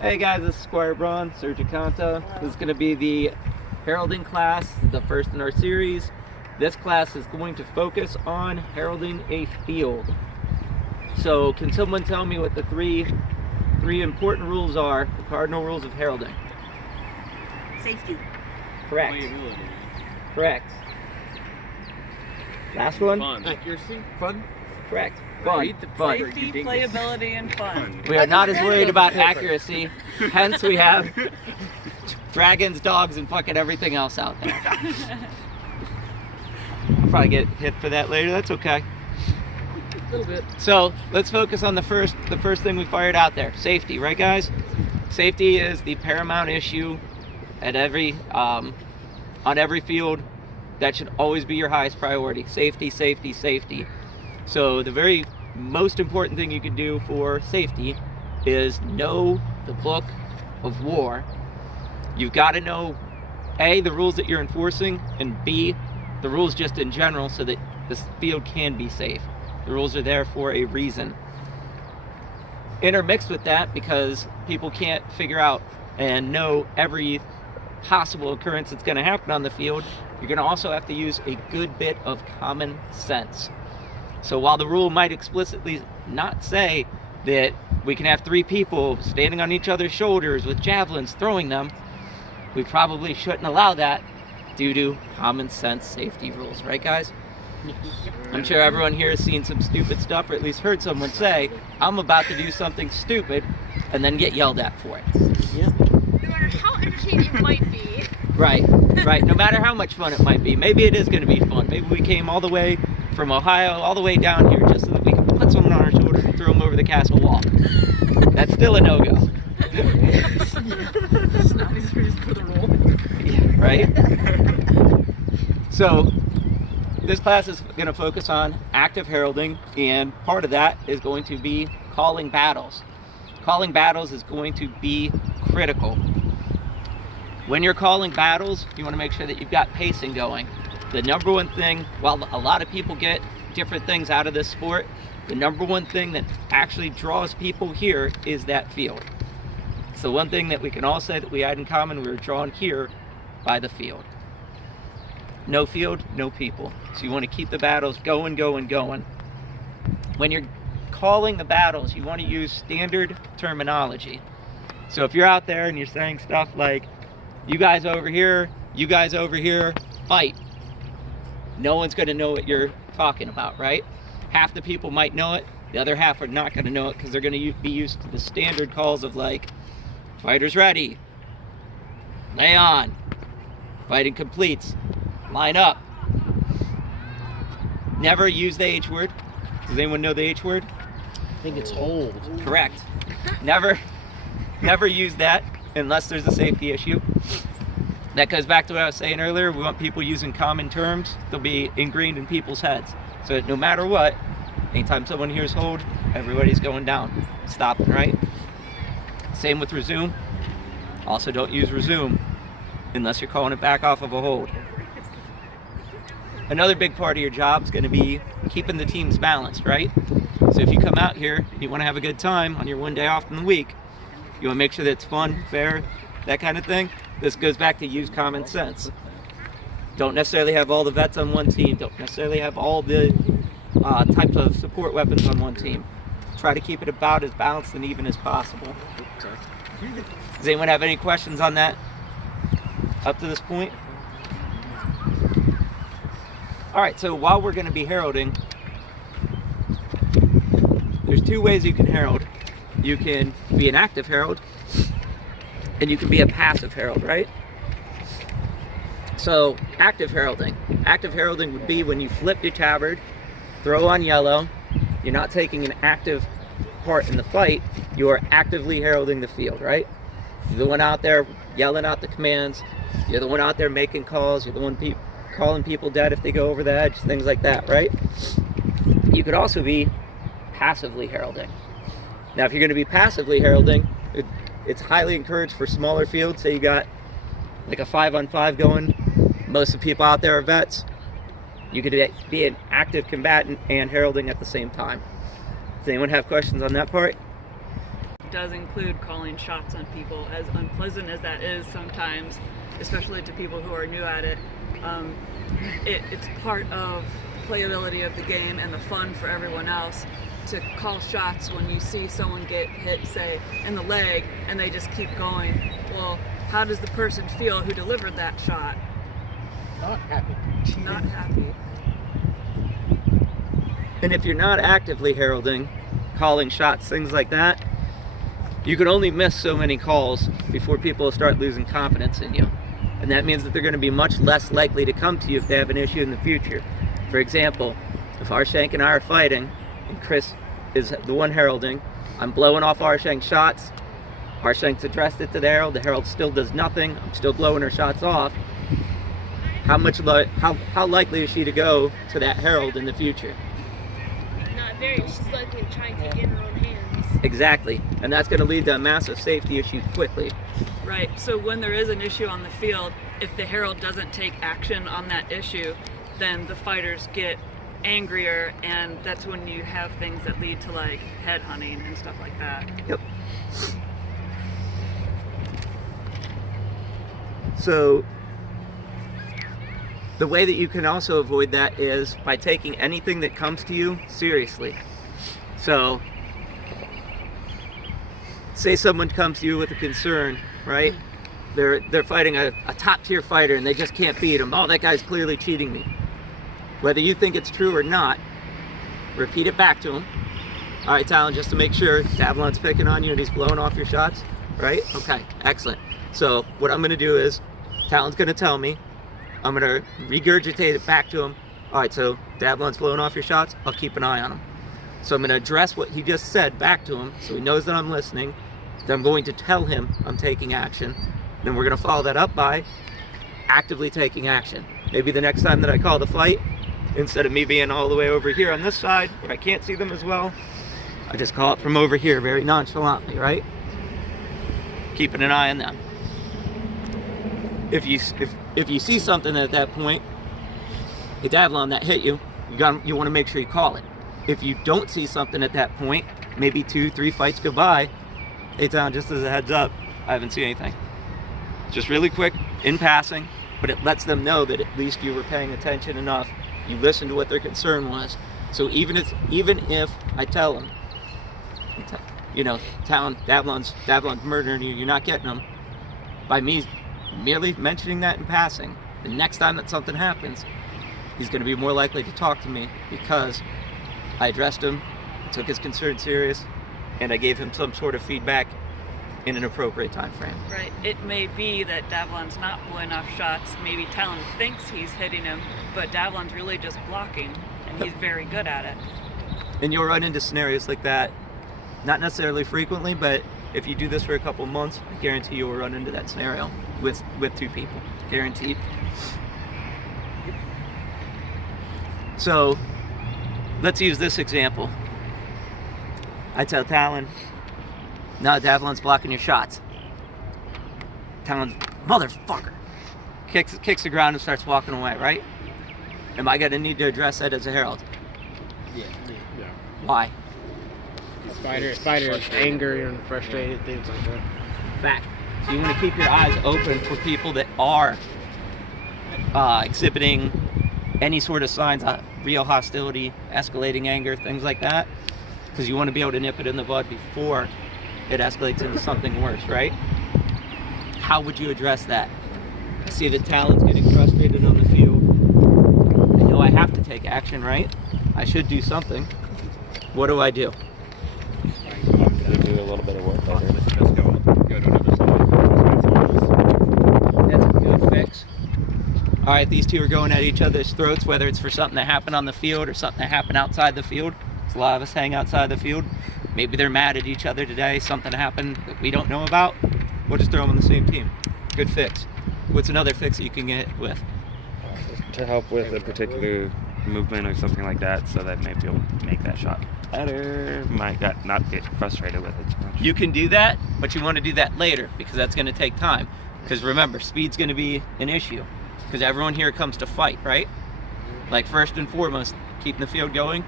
Hey guys, this is Squire Bran, Sir Jikanta. This is going to be the Heralding class, the first in our series. This class is going to focus on heralding a field. So can someone tell me what the three important rules are, the cardinal rules of heralding? Safety. Correct. Correct. Last one? Fun. Accuracy. Fun. Correct. Fun. Fun. Safety, playability, and fun. We are not as worried about accuracy, hence we have dragons, dogs, and fucking everything else out there. I'll probably get hit for that later, that's okay. A little bit. So let's focus on the first thing we fired out there. Safety, right guys? Safety is the paramount issue at on every field. That should always be your highest priority. Safety, safety, safety. So the very most important thing you can do for safety is know the book of war. You've got to know A, the rules that you're enforcing, and B, the rules just in general so that this field can be safe. The rules are there for a reason. Intermixed with that, because people can't figure out and know every possible occurrence that's going to happen on the field, you're going to also have to use a good bit of common sense. So while the rule might explicitly not say that we can have 3 people standing on each other's shoulders with javelins throwing them, we probably shouldn't allow that due to common sense safety rules, right guys? I'm sure everyone here has seen some stupid stuff, or at least heard someone say, I'm about to do something stupid, and then get yelled at for it. No matter how entertaining it might be. Right, right. No matter how much fun it might be. Maybe it is going to be fun. Maybe we came all the way from Ohio, all the way down here, just so that we can put someone on our shoulders and throw them over the castle wall. That's still a no-go. Snobby for the rule. Yeah, right? So, this class is going to focus on active heralding, and part of that is going to be calling battles. Calling battles is going to be critical. When you're calling battles, you want to make sure that you've got pacing going. The number one thing, while a lot of people get different things out of this sport, the number one thing that actually draws people here is that field. It's the one thing that we can all say that we had in common. We were drawn here by the field. No field, no people. So you want to keep the battles going, going, going. When you're calling the battles, you want to use standard terminology. So if you're out there and you're saying stuff like, you guys over here, fight. No one's going to know what you're talking about, right? Half the people might know it, the other half are not going to know it because they're going to be used to the standard calls of like, fighters ready, lay on, fighting completes, line up. Never use the H word. Does anyone know the H word? I think it's hold. Correct. Never use that unless there's a safety issue. That goes back to what I was saying earlier. We want people using common terms. They'll be ingrained in people's heads. So that no matter what, anytime someone hears hold, everybody's going down, stopping, right? Same with resume. Also don't use resume unless you're calling it back off of a hold. Another big part of your job is going to be keeping the teams balanced, right? So if you come out here and you want to have a good time on your one day off in the week, you want to make sure that it's fun, fair, that kind of thing. This goes back to use common sense. Don't necessarily have all the vets on one team. Don't necessarily have all the types of support weapons on one team. Try to keep it about as balanced and even as possible. Does anyone have any questions on that up to this point? Alright, so while we're going to be heralding, there's 2 ways you can herald. You can be an active herald, and you can be a passive herald, right? So, active heralding. Active heralding would be when you flip your tabard, throw on yellow, you're not taking an active part in the fight, you are actively heralding the field, right? You're the one out there yelling out the commands, you're the one out there making calls, you're the one calling people dead if they go over the edge, things like that, right? You could also be passively heralding. Now, if you're going to be passively heralding, it's highly encouraged for smaller fields. Say you got like a 5-on-5 going, most of the people out there are vets. You could be an active combatant and heralding at the same time. Does anyone have questions on that part? does include calling shots on people, as unpleasant as that is sometimes, especially to people who are new at it. It's part of the playability of the game and the fun for everyone else to call shots when you see someone get hit, say, in the leg, and they just keep going. Well, how does the person feel who delivered that shot? Not happy. Not happy. And if you're not actively heralding, calling shots, things like that, you can only miss so many calls before people start losing confidence in you. And that means that they're going to be much less likely to come to you if they have an issue in the future. For example, if Arshank and I are fighting, and Chris is the one heralding, I'm blowing off Arshank's shots, Arshank's addressed it to the Herald still does nothing, I'm still blowing her shots off, how likely is she to go to that Herald in the future? Not very. She's likely to try and take it in her own hands. Exactly, and that's going to lead to a massive safety issue quickly. Right, so when there is an issue on the field, if the Herald doesn't take action on that issue, then the fighters get angrier, and that's when you have things that lead to like headhunting and stuff like that. Yep. So the way that you can also avoid that is by taking anything that comes to you seriously. So say someone comes to you with a concern, right? They're fighting a top tier fighter and they just can't beat him. Oh, that guy's clearly cheating me. Whether you think it's true or not, repeat it back to him. All right, Talon, just to make sure Davlon's picking on you and he's blowing off your shots, right? Okay, excellent. So what I'm gonna do is, Talon's gonna tell me, I'm gonna regurgitate it back to him. All right, so Davlon's blowing off your shots, I'll keep an eye on him. So I'm gonna address what he just said back to him so he knows that I'm listening. Then I'm going to tell him I'm taking action. Then we're gonna follow that up by actively taking action. Maybe the next time that I call the fight, instead of me being all the way over here on this side where I can't see them as well, I just call it from over here very nonchalantly, right? Keeping an eye on them. If you see something at that point, hey Davlon, that hit you, you want to make sure you call it. If you don't see something at that point, maybe 2-3 fights go by, hey Talon, just as a heads up, I haven't seen anything. Just really quick, in passing, but it lets them know that at least you were paying attention enough. You listened to what their concern was. So even if I tell them, you know, Talon, Davlon's murdering you, you're not getting him, by me merely mentioning that in passing, the next time that something happens, he's going to be more likely to talk to me because I addressed him, took his concern serious, and I gave him some sort of feedback in an appropriate time frame. Right. It may be that Davlon's not blowing off shots. Maybe Talon thinks he's hitting him, but Davlon's really just blocking, and he's very good at it. And you'll run into scenarios like that, not necessarily frequently, but if you do this for a couple months, I guarantee you will run into that scenario with 2 people. Guaranteed. So let's use this example. I tell Talon, no, Davlon's blocking your shots. Talon's, motherfucker, kicks the ground and starts walking away, right? Am I gonna need to address that as a herald? Yeah. Why? Spiders, anger and frustrated, things like that. Fact. So you want to keep your eyes open for people that are exhibiting any sort of signs of real hostility, escalating anger, things like that, because you want to be able to nip it in the bud before it escalates into something worse, right? How would you address that? I see that Talon's getting frustrated on the field. I know I have to take action, right? I should do something. What do I do? Do a little bit of work later. Just go to another side. That's a good fix. All right, these two are going at each other's throats, whether it's for something that happened on the field or something that happened outside the field. A lot of us hang outside the field. Maybe they're mad at each other today. Something happened that we don't know about. We'll just throw them on the same team. Good fix. What's another fix that you can get with? To help with a particular movement or something like that, so that maybe you'll make that shot better. Might not get frustrated with it too much. You can do that, but you want to do that later because that's going to take time. Because remember, speed's going to be an issue because everyone here comes to fight, right? Like first and foremost, keeping the field going.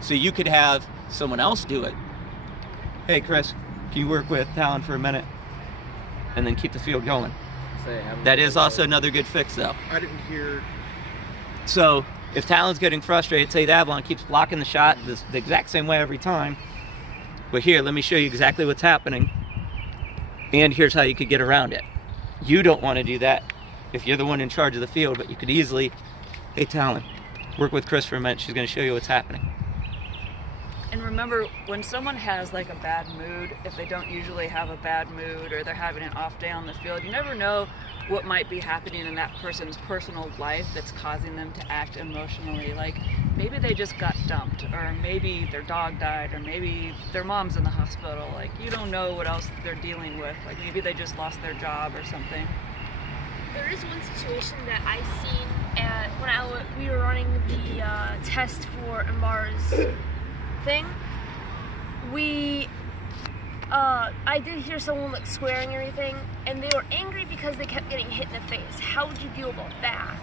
So you could have someone else do it. Hey Chris, can you work with Talon for a minute? And then keep the field going. Say, That is also another good fix, though. I didn't hear. So if Talon's getting frustrated, say Avalon keeps blocking the shot the exact same way every time. But here, let me show you exactly what's happening. And here's how you could get around it. You don't want to do that if you're the one in charge of the field, but you could easily, hey Talon, work with Chris for a minute. She's going to show you what's happening. And remember, when someone has like a bad mood, if they don't usually have a bad mood or they're having an off day on the field, you never know what might be happening in that person's personal life that's causing them to act emotionally. Like maybe they just got dumped, or maybe their dog died, or maybe their mom's in the hospital. Like you don't know what else they're dealing with. Like maybe they just lost their job or something. There is one situation that I seen when we were running the test for Amar's thing. I did hear someone like swearing and everything, and they were angry because they kept getting hit in the face. How would you deal about that?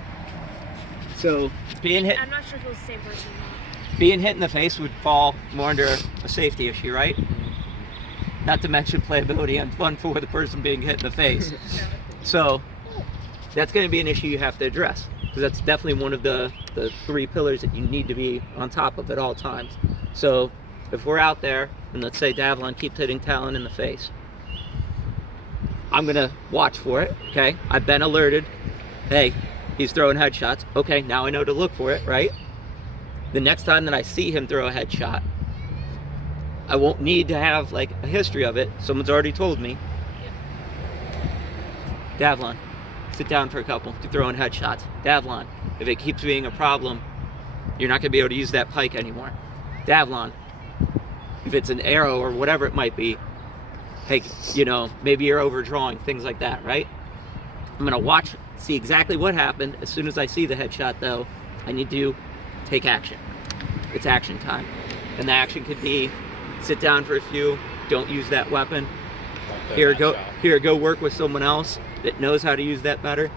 So being hit, I'm not sure if it was the same person or not. being hit in the face would fall more under a safety issue, right? Not to mention playability and fun for the person being hit in the face. So that's going to be an issue you have to address, because that's definitely one of the 3 pillars that you need to be on top of at all times. So if we're out there and let's say Avalon keeps hitting Talon in the face, I'm going to watch for it, okay? I've been alerted. Hey, he's throwing headshots. Okay, now I know to look for it, right? The next time that I see him throw a headshot, I won't need to have like a history of it. Someone's already told me. Davlon, sit down for a couple. You're throwing headshots. Davlon, if it keeps being a problem, you're not going to be able to use that pike anymore. Davlon, if it's an arrow or whatever it might be, hey, you know, maybe you're overdrawing, things like that, right? I'm going to watch, see exactly what happened. As soon as I see the headshot, though, I need to take action. It's action time. And the action could be sit down for a few, don't use that weapon. Here, go work with someone else that knows how to use that better.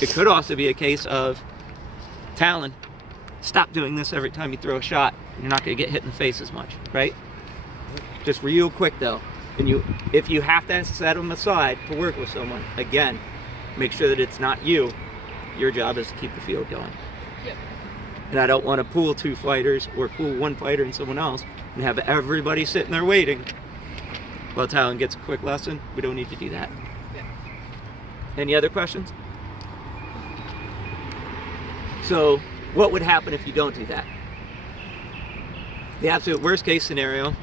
It could also be a case of Talon, stop doing this every time you throw a shot. You're not going to get hit in the face as much, right? Just real quick though, and if you have to set them aside to work with someone, again, make sure that it's not you. Your job is to keep the field going. Yep. And I don't want to pool 2 fighters or pool 1 fighter and someone else and have everybody sitting there waiting while Talon gets a quick lesson. We don't need to do that. Yep. Any other questions? So what would happen if you don't do that? The absolute worst case scenario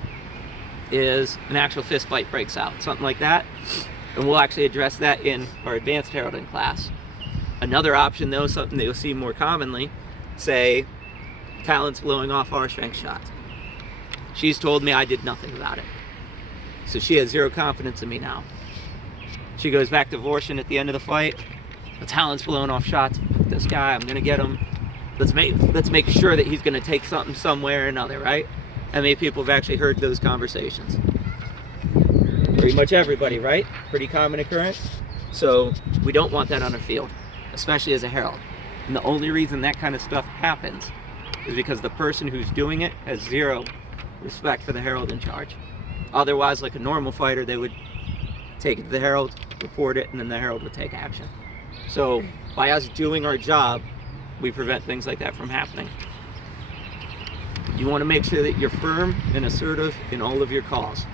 is an actual fist fight breaks out, something like that. And we'll actually address that in our advanced heralding class. Another option though, something that you'll see more commonly, say Talon's blowing off our strength shots. She's told me I did nothing about it. So she has 0 confidence in me now. She goes back to Vorshin at the end of the fight. The Talon's blowing off shots. This guy, I'm gonna get him. Let's make sure that he's gonna take something somewhere or another, right? How many people have actually heard those conversations? Pretty much everybody, right? Pretty common occurrence. So we don't want that on our field, especially as a herald. And the only reason that kind of stuff happens is because the person who's doing it has 0 respect for the herald in charge. Otherwise, like a normal fighter, they would take it to the herald, report it, and then the herald would take action. So by us doing our job, we prevent things like that from happening. You want to make sure that you're firm and assertive in all of your calls.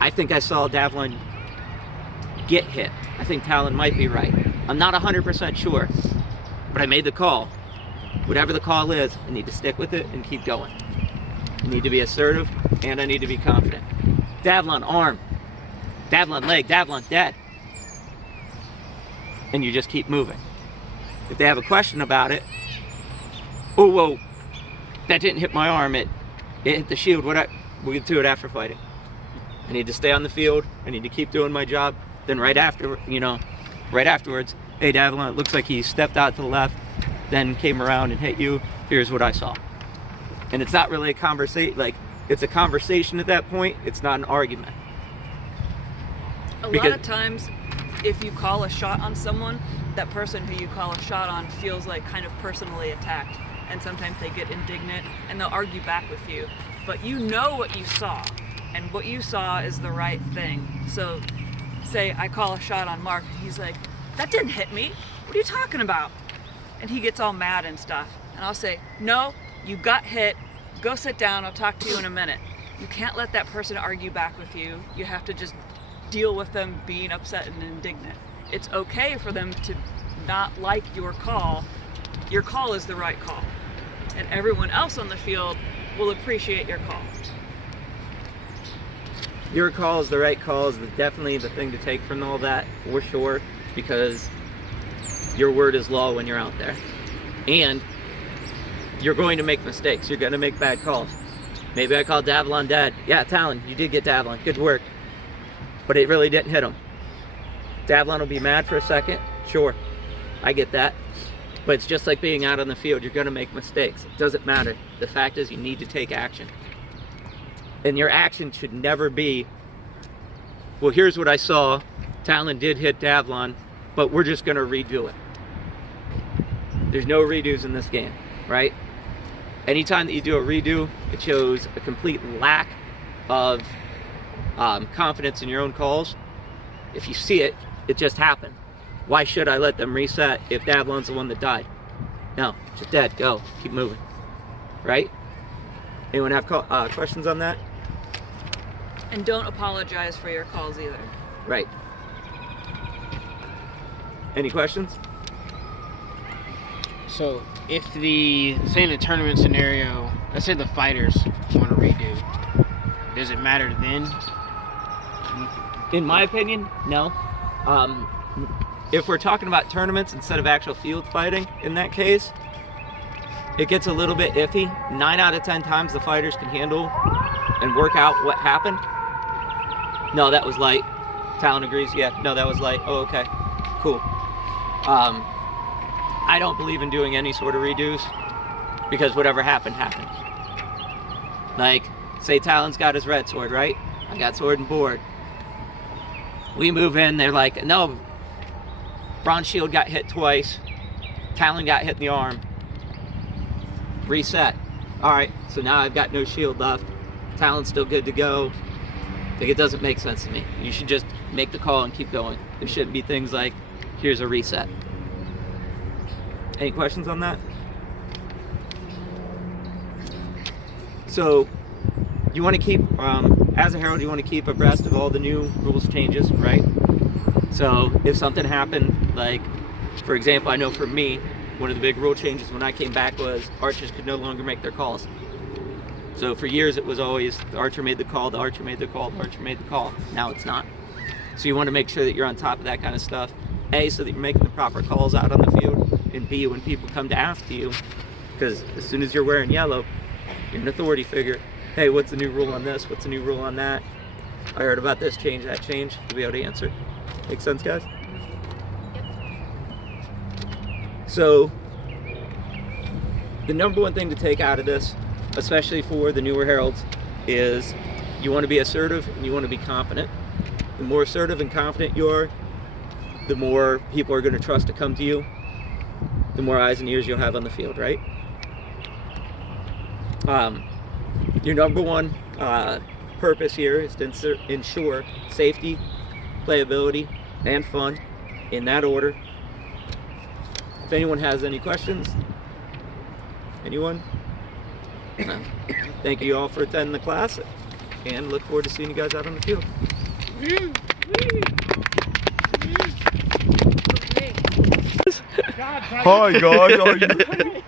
I think I saw Davlon get hit. I think Talon might be right. I'm not 100% sure, but I made the call. Whatever the call is, I need to stick with it and keep going. I need to be assertive, and I need to be confident. Davlon, arm. Davlon, leg. Davlon, dead. And you just keep moving. If they have a question about it, oh, whoa, that didn't hit my arm, it hit the shield, we'll get to it after fighting. I need to stay on the field, I need to keep doing my job, then right afterwards, hey Davlon, it looks like he stepped out to the left, then came around and hit you, here's what I saw. And it's not really a conversation, like, it's a conversation at that point, it's not an argument. A lot of times, if you call a shot on someone, that person who you call a shot on feels like kind of personally attacked. and sometimes they get indignant and they'll argue back with you. But you know what you saw, and what you saw is the right thing. So say I call a shot on Mark, and he's like, that didn't hit me. What are you talking about? And he gets all mad and stuff. And I'll say, no, you got hit. Go sit down. I'll talk to you in a minute. You can't let that person argue back with you. You have to just deal with them being upset and indignant. It's okay for them to not like your call. Your call is the right call. And everyone else on the field will appreciate your call. Your call is the right call is definitely the thing to take from all that, for sure, because your word is law when you're out there. And you're going to make mistakes. You're going to make bad calls. Maybe I called Davalon dead. Yeah, Talon, you did get Davalon. Good work. But it really didn't hit him. Davalon will be mad for a second. Sure, I get that. But it's just like being out on the field. You're going to make mistakes. It doesn't matter. The fact is you need to take action. And your action should never be, well, here's what I saw. Talon did hit Davalon, but we're just going to redo it. There's no redos in this game, right? Anytime that you do a redo, it shows a complete lack of confidence in your own calls. If you see it, it just happened. Why should I let them reset if Davalon's the one that died? No, just dead. Go. Keep moving. Right? Anyone have questions on that? And don't apologize for your calls either. Right. Any questions? So, if say in a tournament scenario, let's say the fighters want to redo, does it matter then? In my opinion, no. If we're talking about tournaments instead of actual field fighting, in that case, it gets a little bit iffy. 9 out of 10 times the fighters can handle and work out what happened. No, that was light. Talon agrees. Yeah, no, that was light. Oh, okay. Cool. I don't believe in doing any sort of redos because whatever happened, happened. Like, say Talon's got his red sword, right? I got sword and board. We move in, they're like, no, bronze shield got hit twice. Talon got hit in the arm. Reset. Alright, so now I've got no shield left. Talon's still good to go. Like, it doesn't make sense to me. You should just make the call and keep going. There shouldn't be things like, here's a reset. Any questions on that? So, you want to keep, as a Herald, you want to keep abreast of all the new rules changes, right? So, if something happened, like, for example, I know for me, one of the big rule changes when I came back was archers could no longer make their calls. So for years it was always the archer made the call, the archer made the call, the archer made the call. Now it's not. So you want to make sure that you're on top of that kind of stuff. A, so that you're making the proper calls out on the field. And B, when people come to ask you, because as soon as you're wearing yellow, you're an authority figure. Hey, what's the new rule on this? What's the new rule on that? I heard about this change, that change. To be able to answer. Make sense, guys? So, the number one thing to take out of this, especially for the newer Heralds, is you want to be assertive and you want to be confident. The more assertive and confident you are, the more people are going to trust to come to you, the more eyes and ears you'll have on the field, right? Your number one purpose here is to ensure safety, playability, and fun in that order. If anyone has any questions, anyone? No. Thank you all for attending the class, and look forward to seeing you guys out on the field. Hi guys, how are you?